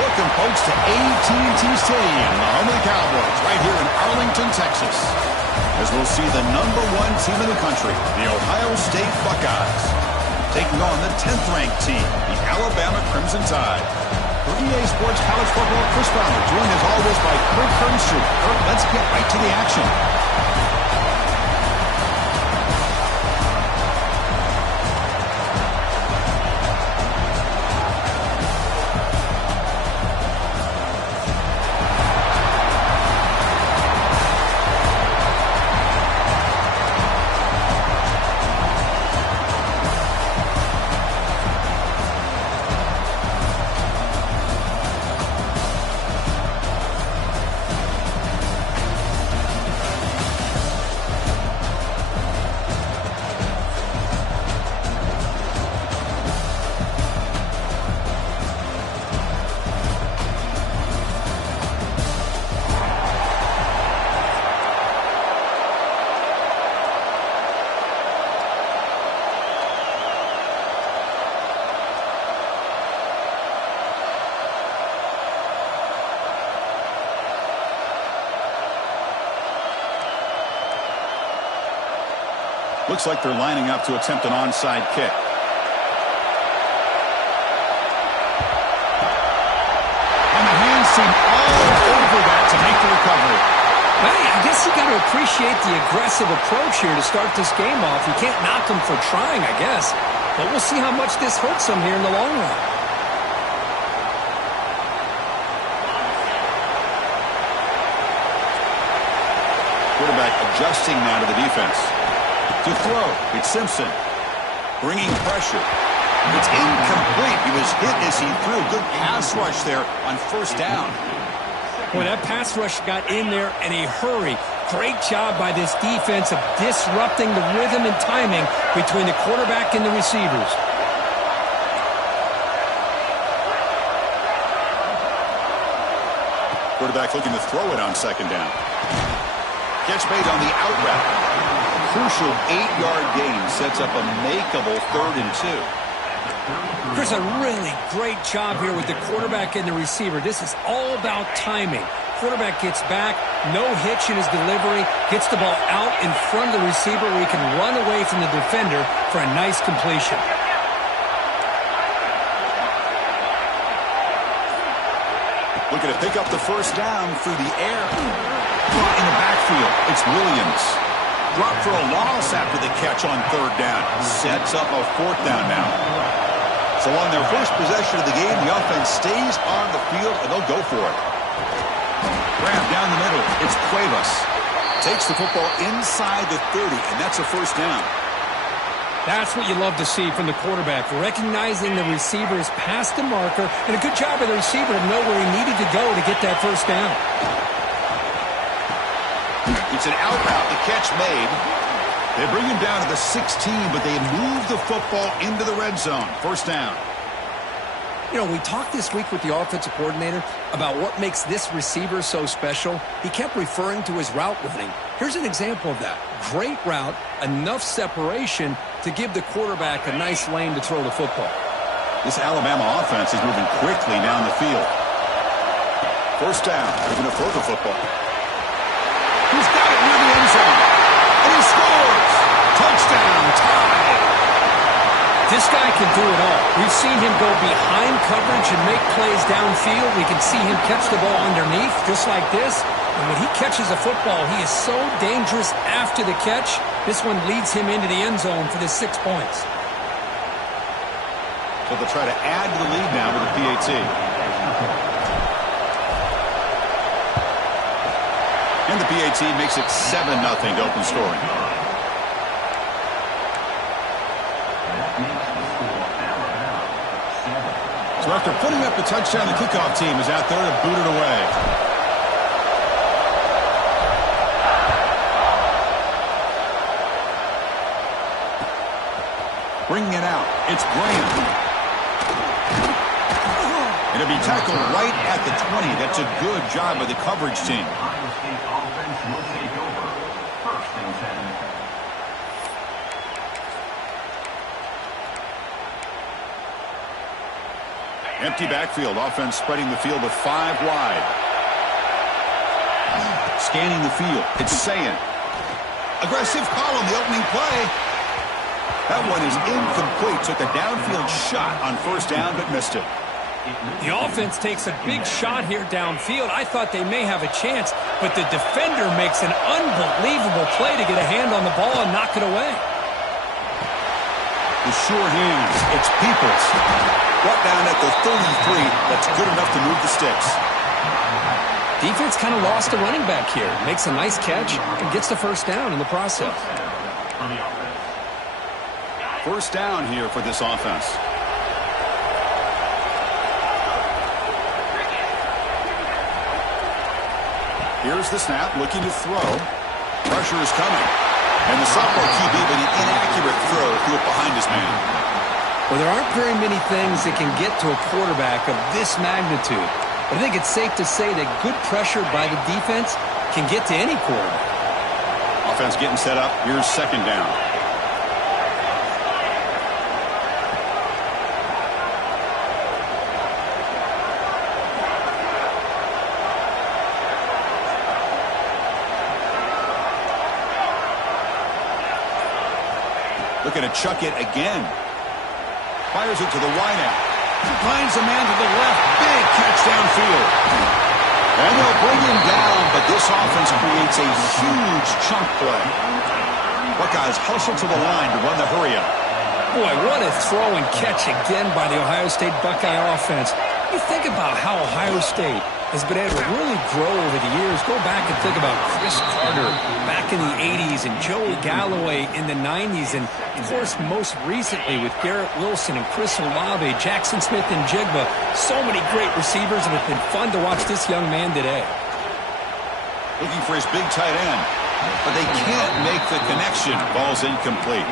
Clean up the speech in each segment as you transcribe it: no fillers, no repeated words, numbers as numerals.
Welcome, folks, to AT&T Stadium, the home of the Cowboys, right here in Arlington, Texas, as we'll see the #1 team in the country, the Ohio State Buckeyes, taking on the 10th-ranked team, the Alabama Crimson Tide. For EA Sports College Football, Chris Fowler, joined as always by Kurt Kernstrom. Kurt, let's get right to the action. Looks like they're lining up to attempt an onside kick. And the hands seem all over that to make the recovery. Hey, I guess you got to appreciate the aggressive approach here to start this game off. You can't knock them for trying, I guess. But we'll see how much this hurts them here in the long run. Quarterback adjusting now to the defense. To throw, it's Simpson. Bringing pressure. It's incomplete. He was hit as he threw. Good pass rush there on first down. Boy, that pass rush got in there in a hurry. Great job by this defense of disrupting the rhythm and timing between the quarterback and the receivers. Quarterback looking to throw it on second down. Catch made on the out route. Crucial 8-yard gain sets up a makeable 3rd and 2. Chris, a really great job here with the quarterback and the receiver. This is all about timing. Quarterback gets back, no hitch in his delivery, gets the ball out in front of the receiver where he can run away from the defender for a nice completion. Looking to pick up the first down through the air. In the backfield, it's Williams. Dropped for a loss after the catch on 3rd down. Sets up a 4th down now. So on their first possession of the game, the offense stays on the field, and they'll go for it. Grab down the middle. It's Cuevas. Takes the football inside the 30, and that's a first down. That's what you love to see from the quarterback, recognizing the receiver's past the marker, and a good job of the receiver to know where he needed to go to get that first down. It's an out route, the catch made. They bring him down to the 16, but they move the football into the red zone. First down. You know, we talked this week with the offensive coordinator about what makes this receiver so special. He kept referring to his route running. Here's an example of that. Great route, enough separation to give the quarterback a nice lane to throw the football. This Alabama offense is moving quickly down the field. First down. They're going to throw the football. He's got it near the end zone. And he scores. Touchdown, tie. This guy can do it all. We've seen him go behind coverage and make plays downfield. We can see him catch the ball underneath, just like this. And when he catches a football, he is so dangerous after the catch. This one leads him into the end zone for the 6 points. So they'll try to add to the lead now with the PAT. And the PAT makes it 7-0 to open scoring. So after putting up the touchdown, the kickoff team is out there to boot it away. Bringing it out, it's Graham. It'll be tackled right at the 20. That's a good job by the coverage team. Empty backfield. Offense spreading the field with 5 wide. Scanning the field. It's Sayan. Aggressive call on the opening play. That one is incomplete. Took a downfield shot on first down, but missed it. The offense takes a big shot here downfield. I thought they may have a chance, but the defender makes an unbelievable play to get a hand on the ball and knock it away. The sure hands. It's Peoples. Brought down at the 33. That's good enough to move the sticks. Defense kind of lost a running back here. Makes a nice catch and gets the first down in the process. First down here for this offense. Here's the snap, looking to throw. Pressure is coming. And the sophomore QB with an inaccurate throw threw it behind his man. Well, there aren't very many things that can get to a quarterback of this magnitude. But I think it's safe to say that good pressure by the defense can get to any quarterback. Offense getting set up. Here's second down. Looking to chuck it again. Fires it to the wideout. Finds a man to the left. Big catch downfield. And they'll bring him down, but this offense creates a huge chunk play. Buckeyes hustle to the line to run the hurry-up. Boy, what a throw and catch again by the Ohio State Buckeye offense. You think about how Ohio State has been able to really grow over the years. Go back and think about Chris Carter back in the 80s and Joey Galloway in the 90s. And, of course, most recently with Garrett Wilson and Chris Olave, Jackson Smith and Jigba. So many great receivers, and it's been fun to watch this young man today. Looking for his big tight end. But they can't make the connection. Ball's incomplete.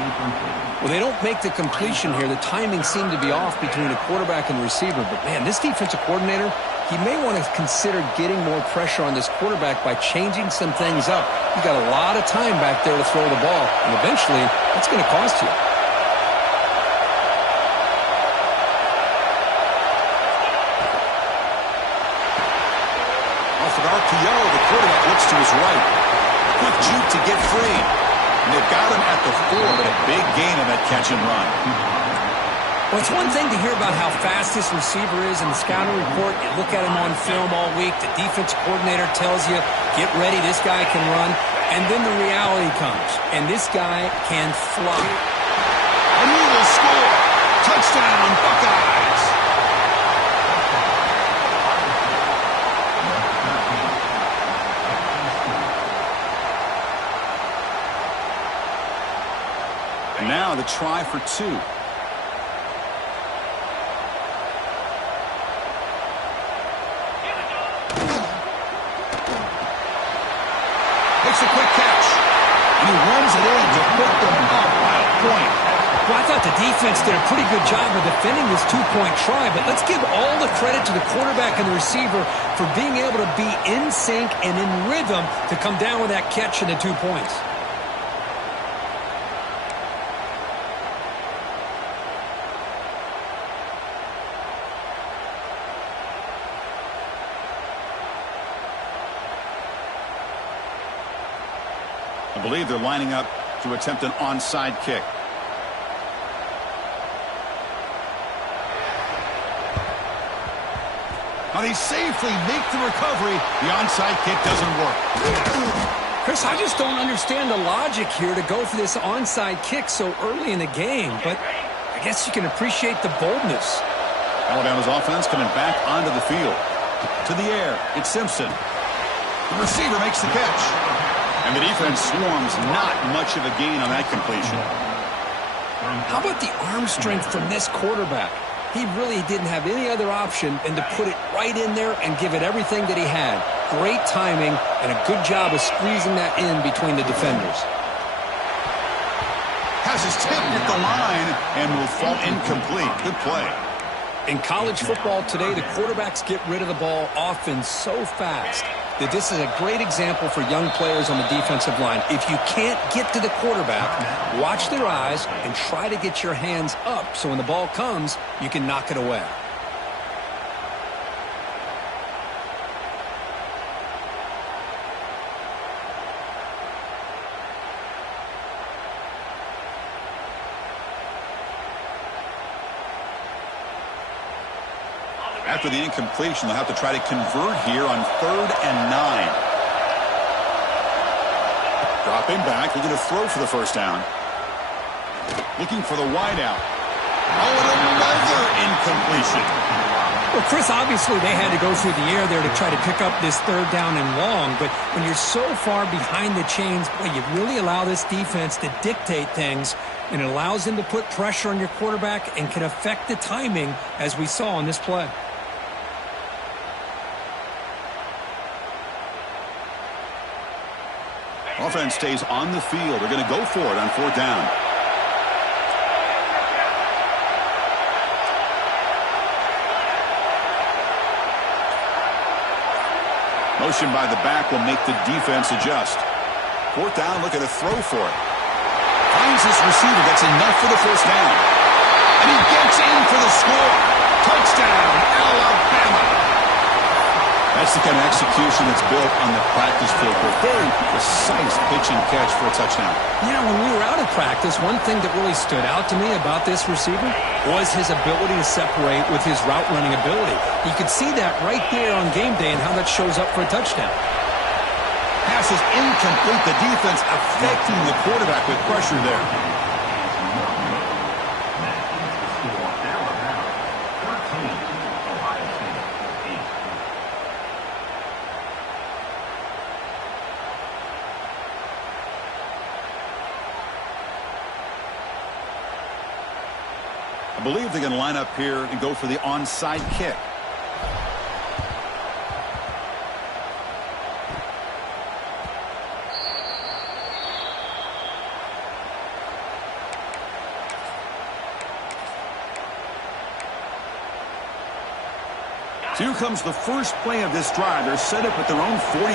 Well, they don't make the completion here. The timing seemed to be off between a quarterback and receiver. But, man, this defensive coordinator, he may want to consider getting more pressure on this quarterback by changing some things up. You've got a lot of time back there to throw the ball, and eventually that's going to cost you. Off an RPO, the quarterback looks to his right. Quick juke to get free. And they've got him at the 4, but a big gain on that catch and run. Well, it's one thing to hear about how fast this receiver is in the scouting report. You look at him on film all week. The defense coordinator tells you, get ready, this guy can run. And then the reality comes, and this guy can fly. And he will score. Touchdown, Buckeyes. And now the try for 2. Makes a quick catch. And he runs it in to put them up by a point. Well, I thought the defense did a pretty good job of defending this 2-point try, but let's give all the credit to the quarterback and the receiver for being able to be in sync and in rhythm to come down with that catch and the 2 points. I believe they're lining up to attempt an onside kick. They safely make the recovery. The onside kick doesn't work. Chris, I just don't understand the logic here to go for this onside kick so early in the game, but I guess you can appreciate the boldness. Alabama's offense coming back onto the field. To the air, it's Simpson. The receiver makes the catch. And the defense swarms, not much of a gain on that completion. How about the arm strength from this quarterback? He really didn't have any other option than to put it right in there and give it everything that he had. Great timing and a good job of squeezing that in between the defenders. Has his tip at the line and will fall incomplete. Good play. In college football today, the quarterbacks get rid of the ball often so fast that this is a great example for young players on the defensive line. If you can't get to the quarterback, watch their eyes and try to get your hands up so when the ball comes, you can knock it away. After the incompletion, they'll have to try to convert here on 3rd and 9. Dropping back, looking to throw for the first down. Looking for the wideout. Oh, and another incompletion. Well, Chris, obviously they had to go through the air there to try to pick up this 3rd down and long, but when you're so far behind the chains, boy, you really allow this defense to dictate things, and it allows them to put pressure on your quarterback and can affect the timing, as we saw on this play. Offense stays on the field. They're going to go for it on 4th down. Motion by the back will make the defense adjust. 4th down, looking to throw for it. Finds his receiver, gets enough for the first down. And he gets in for the score. Touchdown, Alabama. That's the kind of execution that's built on the practice field. A very precise pitch and catch for a touchdown. Yeah, when we were out of practice, one thing that really stood out to me about this receiver was his ability to separate with his route running ability. You could see that right there on game day and how that shows up for a touchdown. Pass is incomplete. The defense affecting the quarterback with pressure there. I believe they're going to line up here and go for the onside kick. So here comes the first play of this drive. They're set up at their own 48.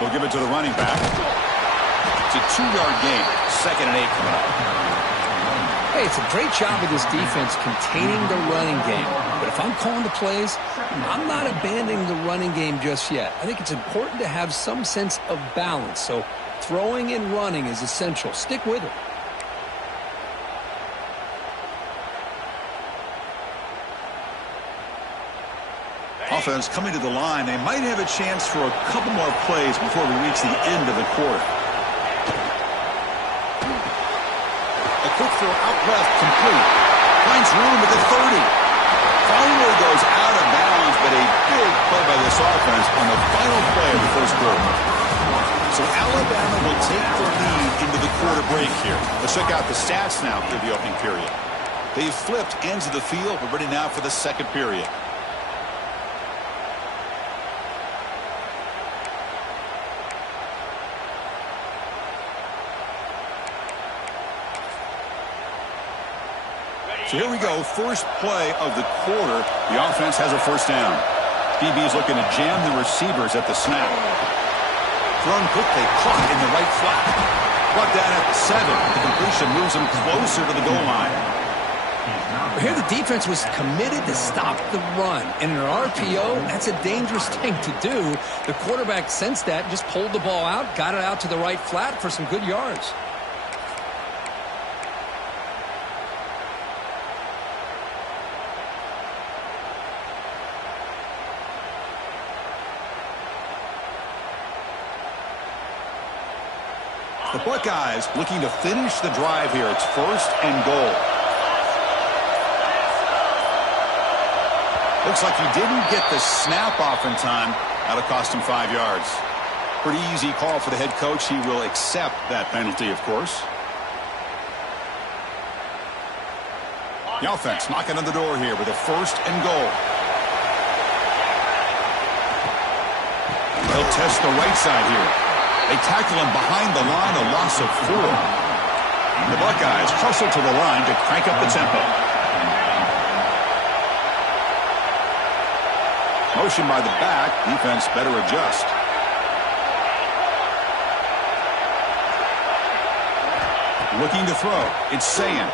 They'll give it to the running back. It's a 2-yard gain. 2nd and 8 coming up. Hey, it's a great job of this defense containing the running game. But if I'm calling the plays, I'm not abandoning the running game just yet. I think it's important to have some sense of balance. So throwing and running is essential. Stick with it. Offense coming to the line. They might have a chance for a couple more plays before we reach the end of the quarter. A quick throw out left, complete. Finds room at the 30. Finally goes out of bounds, but a big play by this offense on the final play of the first quarter. So Alabama will take the lead into the quarter break here. Let's check out the stats now through the opening period. They've flipped ends of the field. We're ready now for the second period. So here we go, first play of the quarter. The offense has a first down. DB's looking to jam the receivers at the snap. Thrown quickly, caught in the right flat. Brought down at the 7. The completion moves him closer to the goal line. Here the defense was committed to stop the run. And in an RPO, that's a dangerous thing to do. The quarterback sensed that, just pulled the ball out, got it out to the right flat for some good yards. The Buckeyes looking to finish the drive here. It's 1st and goal. Looks like he didn't get the snap off in time. That'll cost him 5 yards. Pretty easy call for the head coach. He will accept that penalty, of course. The offense knocking on the door here with a 1st and goal. They'll test the right side here. They tackle him behind the line, a loss of 4. The Buckeyes hustle to the line to crank up the tempo. Motion by the back. Defense better adjust. Looking to throw. It's Sayan.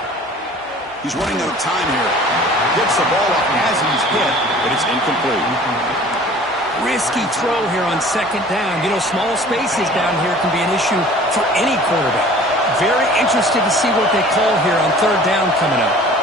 He's running out of time here. Gets the ball up as he's hit, but it's incomplete. Risky throw here on 2nd down. You know, small spaces down here can be an issue for any quarterback. Very interested to see what they call here on 3rd down coming up.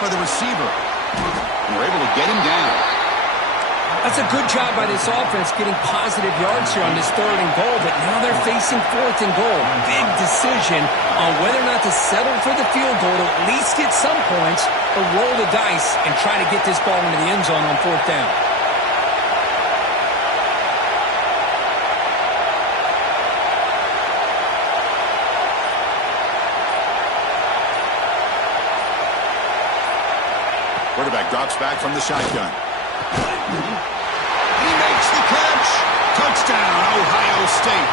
By the receiver. And they're able to get him down. That's a good job by this offense getting positive yards here on this 3rd and goal, but now they're facing 4th and goal. Big decision on whether or not to settle for the field goal to at least get some points or roll the dice and try to get this ball into the end zone on 4th down. Quarterback drops back from the shotgun. He makes the catch. Touchdown, Ohio State.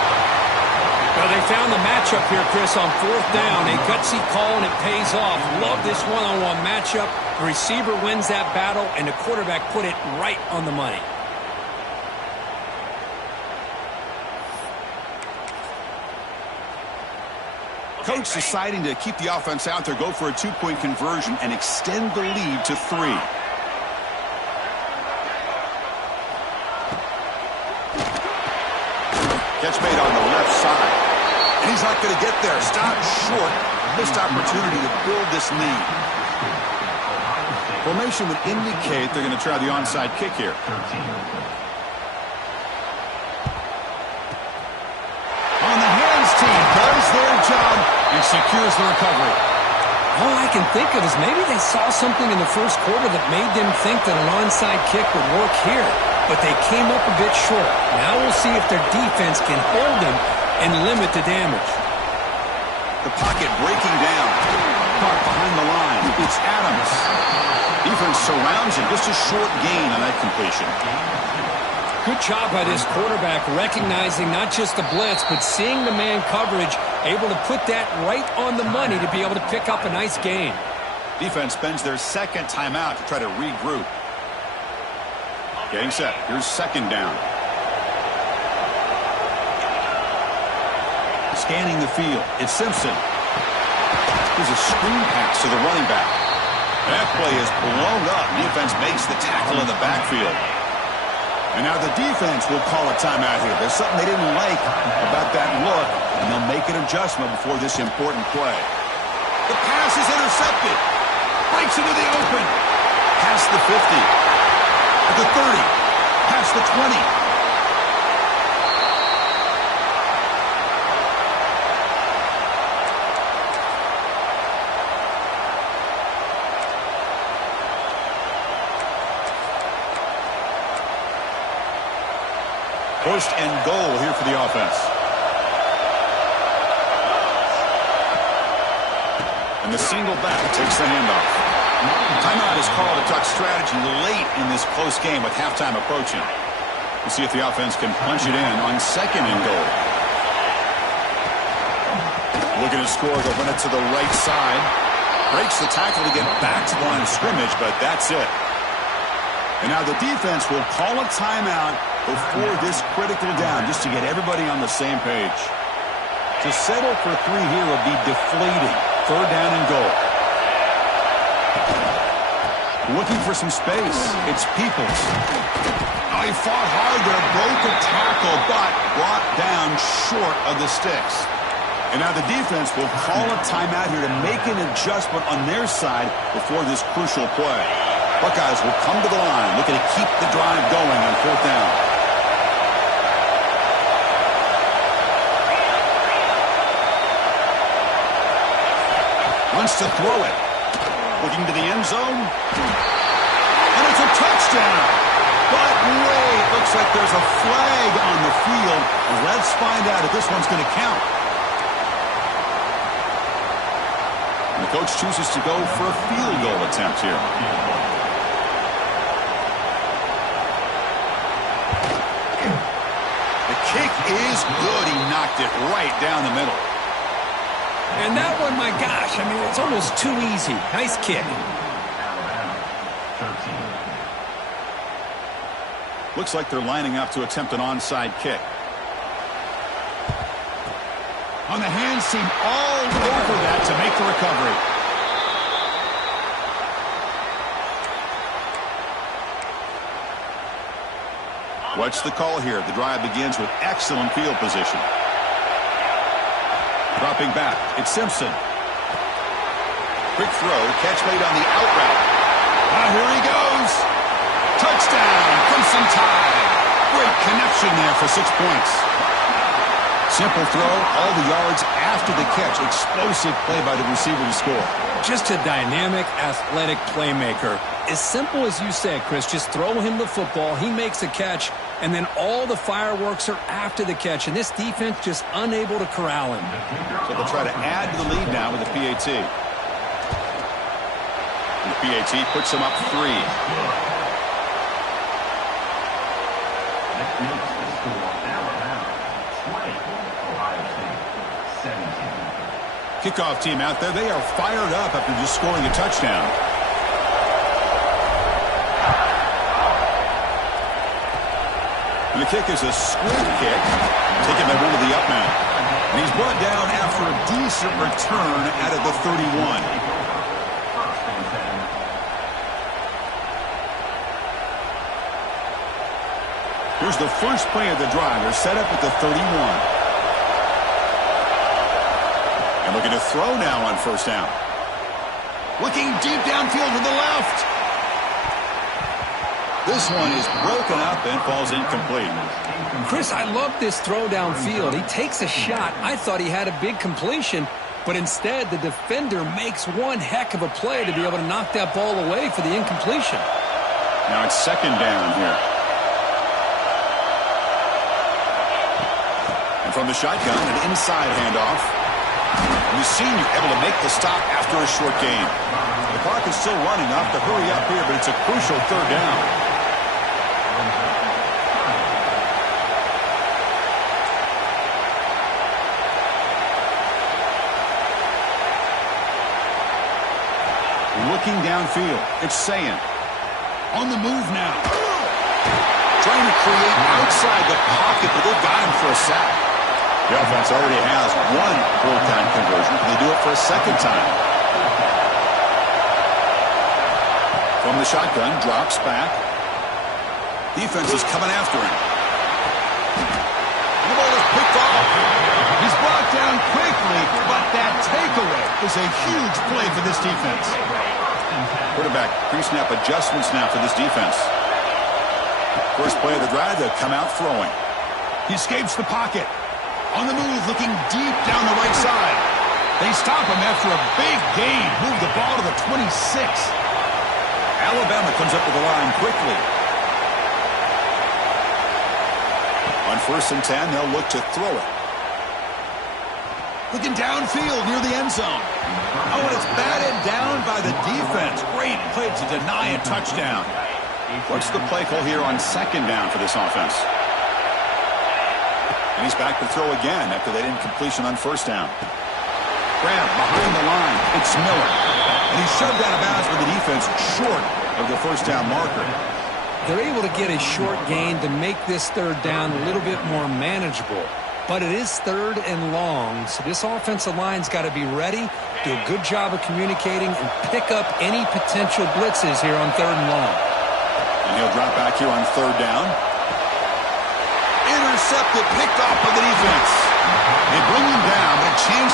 Well, they found the matchup here, Chris, on 4th down. A gutsy call, and it pays off. Love this one-on-one matchup. The receiver wins that battle, and the quarterback put it right on the money. Coach deciding to keep the offense out there, go for a 2-point conversion, and extend the lead to 3. Catch made on the left side. And he's not going to get there. Stopped short. Missed opportunity to build this lead. Formation would indicate they're going to try the onside kick here. On the hands team does their job and secures the recovery. All I can think of is maybe they saw something in the first quarter that made them think that an onside kick would work here, but they came up a bit short. Now we'll see if their defense can hold them and limit the damage. The pocket breaking down. Caught behind the line. It's Adams. Defense surrounds him. Just a short gain on that completion. Good job by this quarterback recognizing not just the blitz, but seeing the man coverage, able to put that right on the money to be able to pick up a nice gain. Defense spends their 2nd timeout to try to regroup. Getting set. Here's 2nd down. Scanning the field. It's Simpson. Here's a screen pass to the running back. That play is blown up. Defense makes the tackle in the backfield. And now the defense will call a timeout here. There's something they didn't like about that look, and they'll make an adjustment before this important play. The pass is intercepted. Breaks into the open. Past the 50. At the 30. Past the 20. First and goal here for the offense. And the single back takes the handoff. Timeout is called to talk strategy late in this close game with halftime approaching. We'll see if the offense can punch it in on 2nd and goal. Looking to score, they'll run it to the right side. Breaks the tackle to get back to the line of scrimmage, but that's it. And now the defense will call a timeout before this critical down, just to get everybody on the same page. To settle for 3 here would be deflating. 3rd down and goal. Looking for some space. It's Peoples. Oh, he fought hard there, broke a tackle, but brought down short of the sticks. And now the defense will call a timeout here to make an adjustment on their side before this crucial play. Buckeyes will come to the line, looking to keep the drive going on 4th down. Wants to throw it. Looking to the end zone. And it's a touchdown. But wait, looks like there's a flag on the field. Let's find out if this one's going to count. And the coach chooses to go for a field goal attempt here. The kick is good. He knocked it right down the middle. And that one, my gosh, I mean, it's almost too easy. Nice kick. Looks like they're lining up to attempt an onside kick. On the hand seam all over that to make the recovery. What's the call here? The drive begins with excellent field position. Dropping back, it's Simpson. Quick throw, catch made on the out route. Here he goes. Touchdown, Crimson Tide. Great connection there for 6 points. Simple throw, all the yards after the catch. Explosive play by the receiver to score. Just a dynamic, athletic playmaker. As simple as you said, Chris, just throw him the football, he makes a catch, and then all the fireworks are after the catch, and this defense just unable to corral him. So they'll try to add to the lead now with the PAT. And the PAT puts them up 3. Kickoff team out there. They are fired up after just scoring a touchdown. And the kick is a squib kick. Taken by one of the up man. And he's brought down after a decent return out of the 31. Here's the first play of the drive. They're set up at the 31. And looking to throw now on 1st down. Looking deep downfield to the left. This one is broken up and falls incomplete. Chris, I love this throw downfield. He takes a shot. I thought he had a big completion, but instead the defender makes one heck of a play to be able to knock that ball away for the incompletion. Now it's 2nd down here. And from the shotgun, an inside handoff. And the senior able to make the stop after a short gain. The clock is still running off to hurry up here, but it's a crucial 3rd down. Looking downfield, it's Sayin. On the move now. Trying to create outside the pocket, but they've got him for a sack. The offense already has one 4th-down conversion. Can they do it for a 2nd time? From the shotgun, drops back. Defense is coming after him. The ball is picked off. He's brought down quickly, but that takeaway is a huge play for this defense. Quarterback pre-snap adjustments now for this defense. First play of the drive, they'll come out throwing. He escapes the pocket. On the move, looking deep down the right side. They stop him after a big gain. Move the ball to the 26. Alabama comes up with the line quickly. On 1st and 10, they'll look to throw it. Looking downfield near the end zone. Oh, and it's batted down by the defense. Great play to deny a touchdown. What's the play call here on 2nd down for this offense? And he's back to throw again after that incompletion on 1st down. Grab behind the line. It's Miller. And he's shoved out of bounds with the defense short of the 1st down marker. They're able to get a short gain to make this 3rd down a little bit more manageable. But it is 3rd and long, so this offensive line's got to be ready, do a good job of communicating, and pick up any potential blitzes here on 3rd and long. And he'll drop back here on 3rd down. Intercepted, picked off by the defense.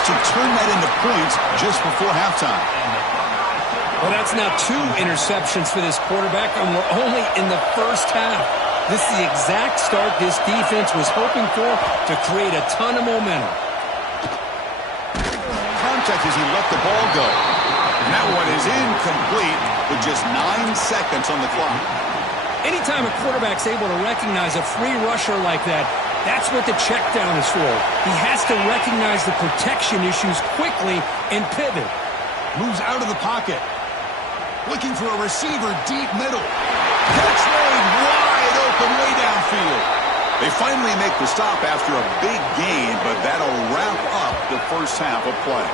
to turn that into points just before halftime. Well, that's now 2 interceptions for this quarterback, and we're only in the first half. This is the exact start this defense was hoping for to create a ton of momentum. Contact as he let the ball go. And that one is incomplete with just 9 seconds on the clock. Anytime a quarterback's able to recognize a free rusher like that, that's what the check down is for. He has to recognize the protection issues quickly and pivot. Moves out of the pocket. Looking for a receiver deep middle. Catch made wide open way downfield. They finally make the stop after a big gain, but that'll wrap up the first half of play.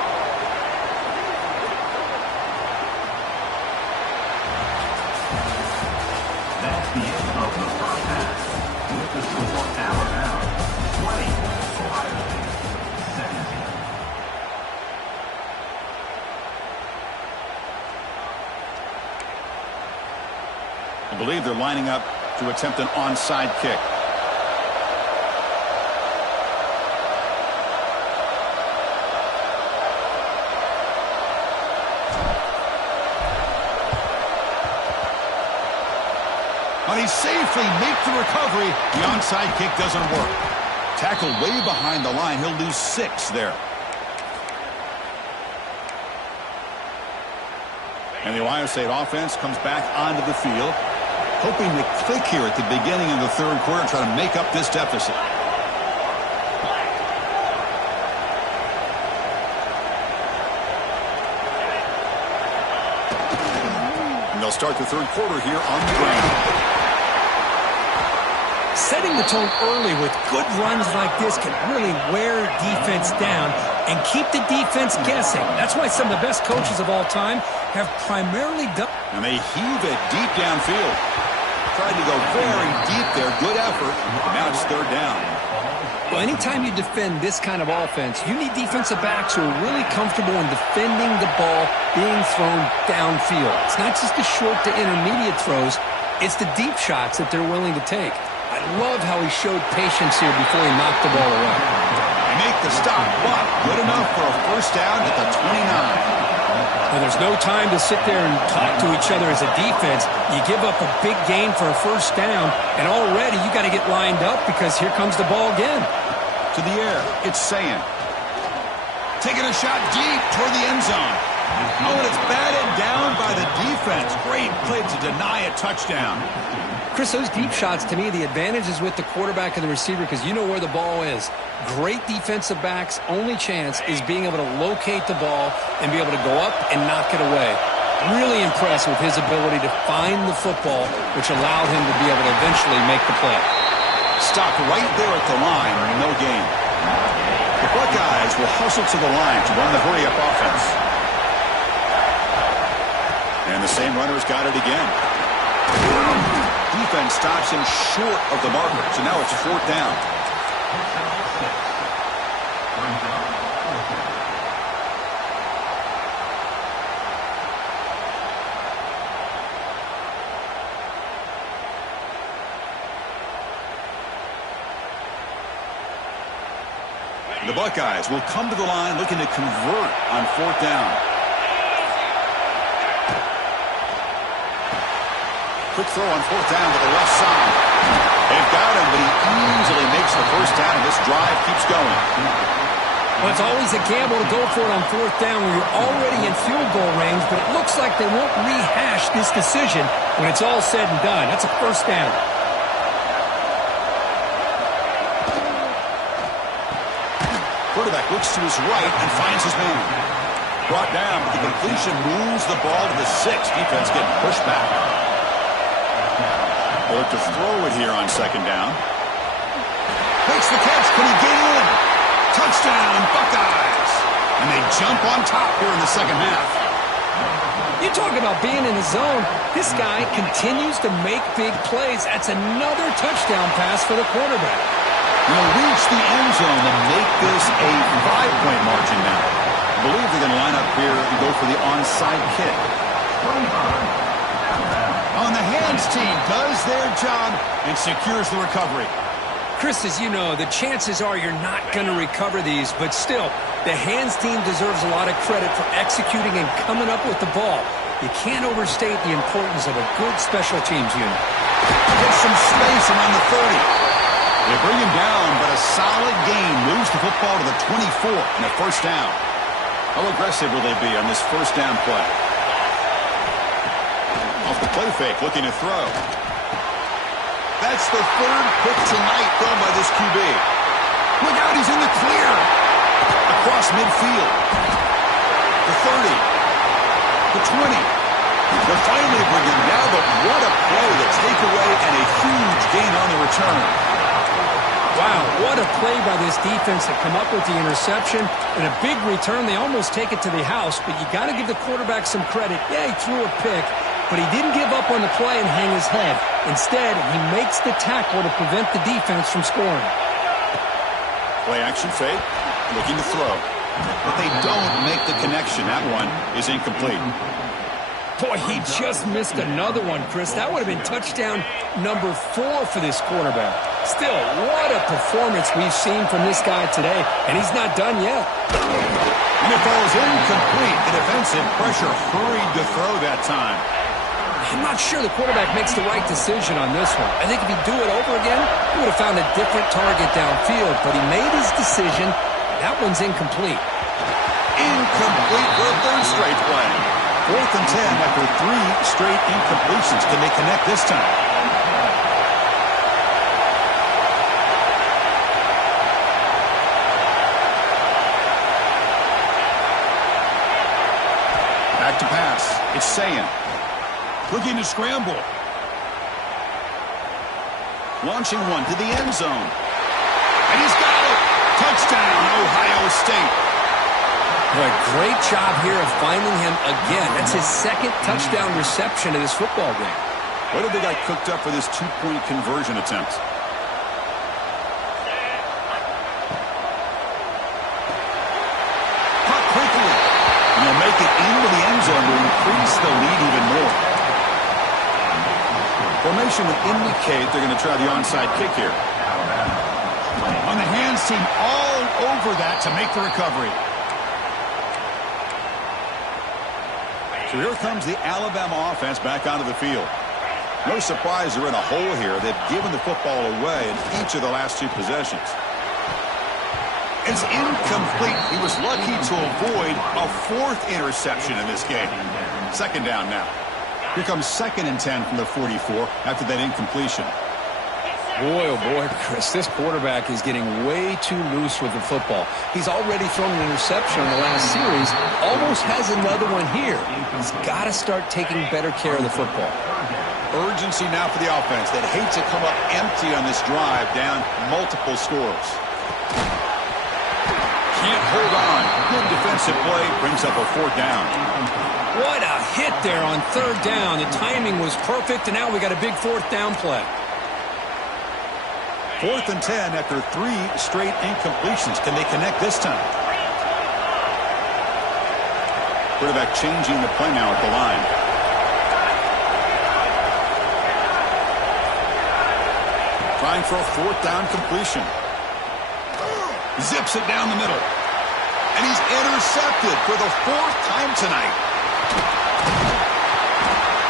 That's the end of the first half. With the score now 20-17. I believe they're lining up to attempt an onside kick. But he safely makes the recovery. The onside kick doesn't work. Tackled way behind the line. He'll lose 6 there. And the Ohio State offense comes back onto the field, hoping to click here at the beginning of the third quarter and try to make up this deficit. And they'll start the third quarter here on the ground. Setting the tone early with good runs like this can really wear defense down and keep the defense guessing. That's why some of the best coaches of all time have primarily done. And they heave it deep downfield. Tried to go very deep there. Good effort. Now it's third down. Well, anytime you defend this kind of offense, you need defensive backs who are really comfortable in defending the ball being thrown downfield. It's not just the short to intermediate throws. It's the deep shots that they're willing to take. I love how he showed patience here before he knocked the ball away. They make the stop, but good enough for a first down at the 29. Well, there's no time to sit there and talk to each other as a defense. You give up a big gain for a first down, and already you got to get lined up because here comes the ball again. To the air, it's Sayan. Taking a shot deep toward the end zone. Oh, and it's batted down by the defense. Great play to deny a touchdown. Chris, those deep shots, to me, the advantage is with the quarterback and the receiver because you know where the ball is. Great defensive backs' only chance is being able to locate the ball and be able to go up and knock it away. Really impressed with his ability to find the football, which allowed him to be able to eventually make the play. Stopped right there at the line, no gain. The Buckeyes will hustle to the line to run the hurry-up offense. And the same runner's got it again. Defense stops him short of the marker, so now it's fourth down. The Buckeyes will come to the line looking to convert on fourth down. Quick throw on fourth down to the left side. They've got him, but he easily makes the first down, and this drive keeps going. Well, it's always a gamble to go for it on fourth down when you're already in field goal range, but it looks like they won't rehash this decision when it's all said and done. That's a first down. Quarterback looks to his right and finds his man. Brought down, but the completion moves the ball to the 6. Defense getting pushed back. They'll look to throw it here on second down. Makes the catch. Can he get in? Touchdown, Buckeyes. And they jump on top here in the second half. You talk about being in the zone. This guy continues to make big plays. That's another touchdown pass for the quarterback. They'll reach the end zone and make this a 5-point margin now. I believe they're going to line up here and go for the onside kick. On the hands team does their job and secures the recovery. Chris, as you know, the chances are you're not going to recover these, but still, the hands team deserves a lot of credit for executing and coming up with the ball. You can't overstate the importance of a good special teams unit. Gets some space around the 30. They bring him down, but a solid gain moves the football to the 24 and a first down. How aggressive will they be on this first down play? Off the play fake, looking to throw. That's the third pick tonight thrown by this QB. Look out, he's in the clear. Across midfield. The 30. The 20. They'll finally bring him down, but what a play. The takeaway and a huge gain on the return. Wow, what a play by this defense to come up with the interception. And a big return. They almost take it to the house, but you got to give the quarterback some credit. Yeah, he threw a pick, but he didn't give up on the play and hang his head. Instead, he makes the tackle to prevent the defense from scoring. Play action fake, looking to throw. But they don't make the connection. That one is incomplete. Boy, he just missed another one, Chris. That would have been touchdown number 4 for this quarterback. Still, what a performance we've seen from this guy today, and he's not done yet. And it falls incomplete. The defensive pressure hurried to throw that time. I'm not sure the quarterback makes the right decision on this one. I think if he'd do it over again, he would have found a different target downfield, but he made his decision. That one's incomplete. Incomplete for a third straight play. 4th and 10 after 3 straight incompletions. Can they connect this time? Back to pass. It's Sayan. Looking to scramble. Launching one to the end zone. And he's got it. Touchdown, Ohio State. Boy, great job here of finding him again. That's his 2nd touchdown reception of this football game. What have they got cooked up for this 2-point conversion attempt? Caught quickly. And they'll make it into the end zone to increase the lead even more. Formation would indicate they're going to try the onside kick here. On the hands team, all over that to make the recovery. So here comes the Alabama offense back onto the field. No surprise they're in a hole here. They've given the football away in each of the last 2 possessions. It's incomplete. He was lucky to avoid a 4th interception in this game. 2nd down now. Here comes 2nd and 10 from the 44 after that incompletion. Boy, oh boy, Chris, this quarterback is getting way too loose with the football. He's already thrown an interception in the last series, almost has another one here. He's got to start taking better care of the football. Urgency now for the offense that hates to come up empty on this drive, down multiple scores. Can't hold on. Good defensive play brings up a 4th down. What a hit there on 3rd down. The timing was perfect, and now we got a big 4th down play. 4th and 10 after 3 straight incompletions. Can they connect this time? Quarterback changing the play now at the line. Trying for a 4th down completion. Zips it down the middle. And he's intercepted for the 4th time tonight.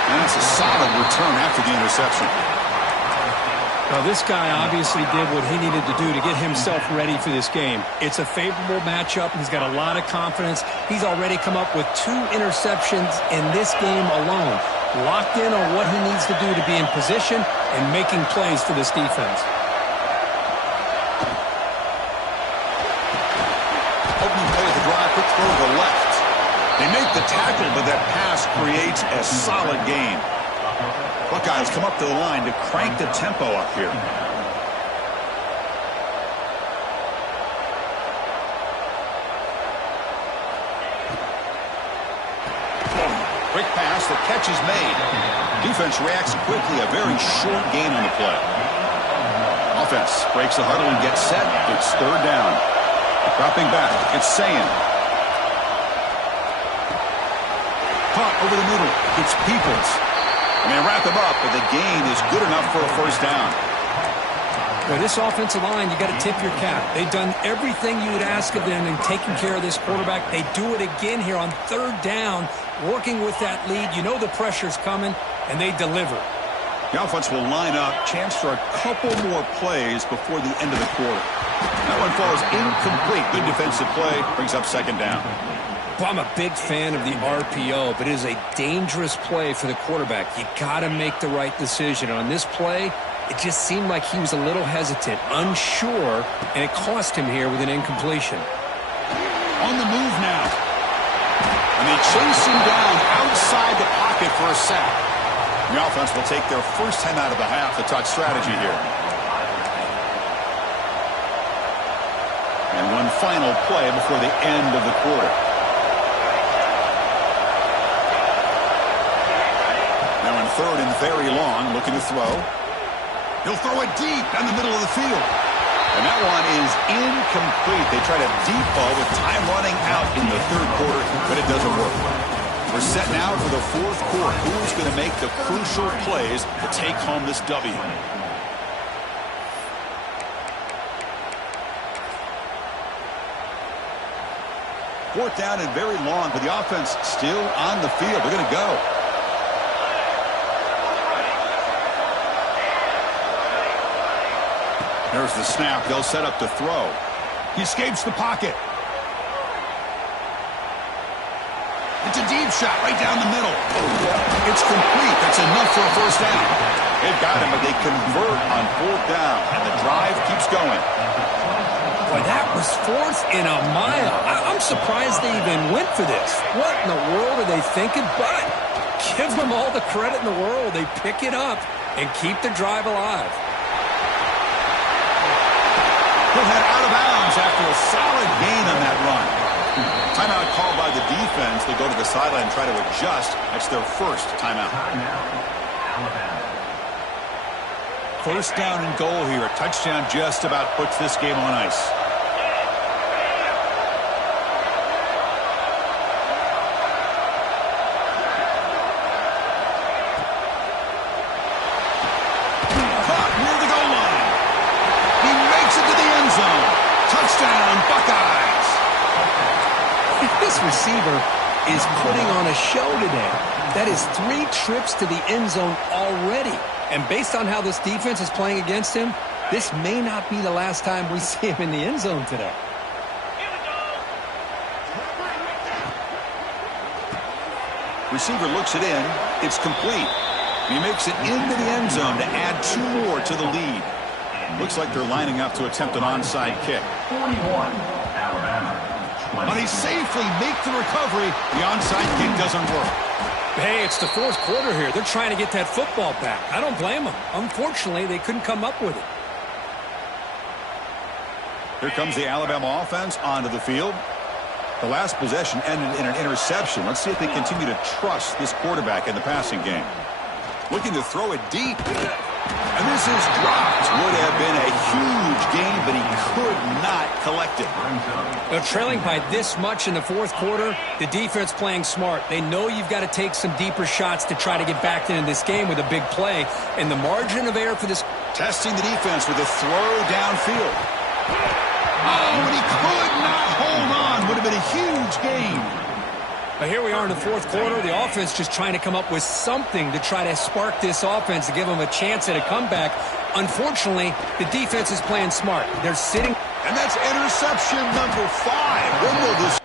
And it's a solid return after the interception. Well, this guy obviously did what he needed to do to get himself ready for this game. It's a favorable matchup. He's got a lot of confidence. He's already come up with 2 interceptions in this game alone. Locked in on what he needs to do to be in position and making plays for this defense. Opening play of the drive, quick throw to the left. They make the tackle, but that pass creates a solid gain. Buckeyes come up to the line to crank the tempo up here. Quick pass, the catch is made. Defense reacts quickly, a very short gain on the play. Offense breaks the huddle and gets set. It's 3rd down. Dropping back, it's Sayan. Caught over the middle, it's Peoples. And they wrap him up, but the gain is good enough for a 1st down. Well, this offensive line, you got to tip your cap. They've done everything you would ask of them in taking care of this quarterback. They do it again here on third down, working with that lead. You know the pressure's coming, and they deliver. The offense will line up. Chance for a couple more plays before the end of the quarter. That one falls incomplete. Good defensive play. Brings up second down. Well, I'm a big fan of the RPO, but it is a dangerous play for the quarterback. You got to make the right decision. On this play, it just seemed like he was a little hesitant, unsure, and it cost him here with an incompletion. On the move now. And they chase him down outside the pocket for a sack. The offense will take their first time out of the half to talk strategy here. And one final play before the end of the quarter. Now in third and very long, looking to throw. He'll throw it deep down the middle of the field. And that one is incomplete. They tried a deep ball with time running out in the third quarter, but it doesn't work. We're set now for the fourth quarter. Who's going to make the crucial plays to take home this W? Fourth down and very long, but the offense still on the field. They're going to go. There's the snap. They'll set up to throw. He escapes the pocket. It's a deep shot right down the middle. It's complete. That's enough for a first down. They've got him, but they convert on fourth down, and the drive keeps going. Boy, that was fourth and a mile. I'm surprised they even went for this. What in the world are they thinking? But give them all the credit in the world. They pick it up and keep the drive alive. He'll head out of bounds after a solid gain on that run. Timeout called by the defense. They go to the sideline and try to adjust. That's their first timeout. First down and goal here. A touchdown just about puts this game on ice. Caught near the goal line. He makes it to the end zone. Touchdown, Buckeyes. This receiver is putting on a show today. That is 3 trips to the end zone already. And based on how this defense is playing against him, this may not be the last time we see him in the end zone today. Receiver looks it in. It's complete. He makes it into the end zone to add 2 more to the lead. Looks like they're lining up to attempt an onside kick. 41, Alabama. But they safely make the recovery. The onside kick doesn't work. Hey, it's the fourth quarter here. They're trying to get that football back. I don't blame them. Unfortunately, they couldn't come up with it. Here comes the Alabama offense onto the field. The last possession ended in an interception. Let's see if they continue to trust this quarterback in the passing game. Looking to throw it deep. And this is dropped. Would have been a huge gain, but he could not collect it. They're trailing by this much in the fourth quarter. The defense playing smart. They know you've got to take some deeper shots to try to get back into this game with a big play. And the margin of error for this... Testing the defense with a throw downfield. Oh, but he could not hold on. Would have been a huge gain. But here we are in the fourth quarter. The offense just trying to come up with something to try to spark this offense to give them a chance at a comeback. Unfortunately, the defense is playing smart. They're sitting... And that's interception number 5. When will this